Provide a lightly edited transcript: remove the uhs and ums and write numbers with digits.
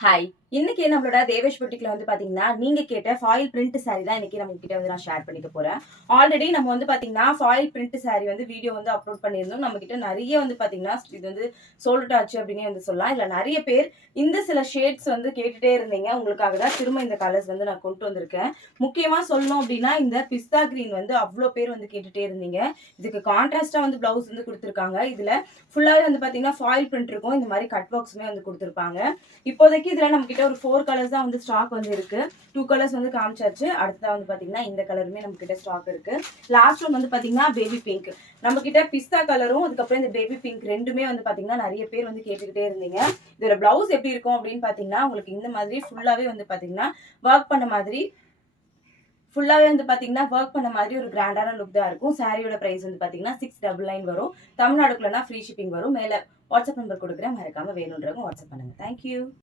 Hi! இன்னைக்கு நம்மளோட தேவேஷ் புட்டிக்ல வந்து பாத்தீங்கன்னா, நீங்க கேட்ட ஃபாயில் பிரிண்ட் சாரி தான் இன்னைக்கு நம்ம கிட்ட வந்து நான் ஷேர் பண்ணிக்க போறேன். ஆல்ரெடி நம்ம வந்து பாத்தீங்கன்னா, ஃபாயில் பிரிண்ட் சாரி வந்து வீடியோ வந்து அப்லோட் பண்ணியிருந்தோம். நம்ம கிட்ட நெறைய வந்து பாத்தீங்கன்னா, இது வந்து சோல்ட் அவுட் ஆச்சு அப்டின்னே வந்து சொல்லலாம். இதுல நெறைய பேர் இந்த சில ஷேட்ஸ் வந்து கேட்டுட்டே இருந்தீங்க. உங்களுக்காக தான் திரும்ப இந்த கலர்ஸ் வந்து நான் கொண்டு வந்திருக்கேன். முக்கியமா சொல்லணும் அப்டின்னா, இந்த பிஸ்தா கிரீன் வந்து அவ்ளோ பேர் வந்து கேட்டுட்டே இருந்தீங்க. இதுக்கு கான்ட்ராஸ்ட்டா வந்து ப்ளவுஸ் வந்து குடுத்துருக்காங்க. இதுல ஃபுல்லாவே வந்து பாத்தீங்கன்னா, ஃபாயில் பிரிண்ட் இருக்கும். இந்த மாரி கட் ஒர்க்ஸுமே வந்து குடுத்துருப்பாங்க. இப்போதைக்கு இதுல நம்ம கிட்ட ஒரு 4 கலர்ஸ் தான் வந்து ஸ்டாக் வந்து இருக்கு. 2 கலர்ஸ் வந்து காமிச்சாச்சு. அடுத்ததா வந்து பாத்தீங்கன்னா இந்த கலருமே நம்ம கிட்ட ஸ்டாக் இருக்கு. லாஸ்ட் ஒன் வந்து பாத்தீங்கன்னா பேபி பிங்க். நம்ம கிட்ட பிஸ்தா கலரும் அதுக்கப்புறம் இந்த பேபி பிங்க் ரெண்டுமே வந்து பாத்தீங்கன்னா நிறைய பேர் வந்து கேட்டுக்கிட்டே இருந்தீங்க. இதோட பிளவுஸ் எப்படி இருக்கும் அப்படின்னு பாத்தீங்கன்னா உங்களுக்கு இந்த மாதிரி ஃபுல்லாவே வந்து பாத்தீங்கன்னா ஒர்க் பண்ண மாதிரி ஒர்க் பண்ண மாதிரி ஒரு கிராண்டான லுக் தான் இருக்கும். சாரியோட பிரைஸ் வந்து பாத்தீங்கன்னா 699 வரும். தமிழ்நாடுக்குள்ளனா ஃப்ரீ ஷிப்பிங் வரும். மேல வாட்ஸ்அப் நம்பர் கொடுக்குறேன். மறக்காம வேணும்ன்றவங்க வாட்ஸ்அப் பண்ணுங்க. தேங்க்யூ.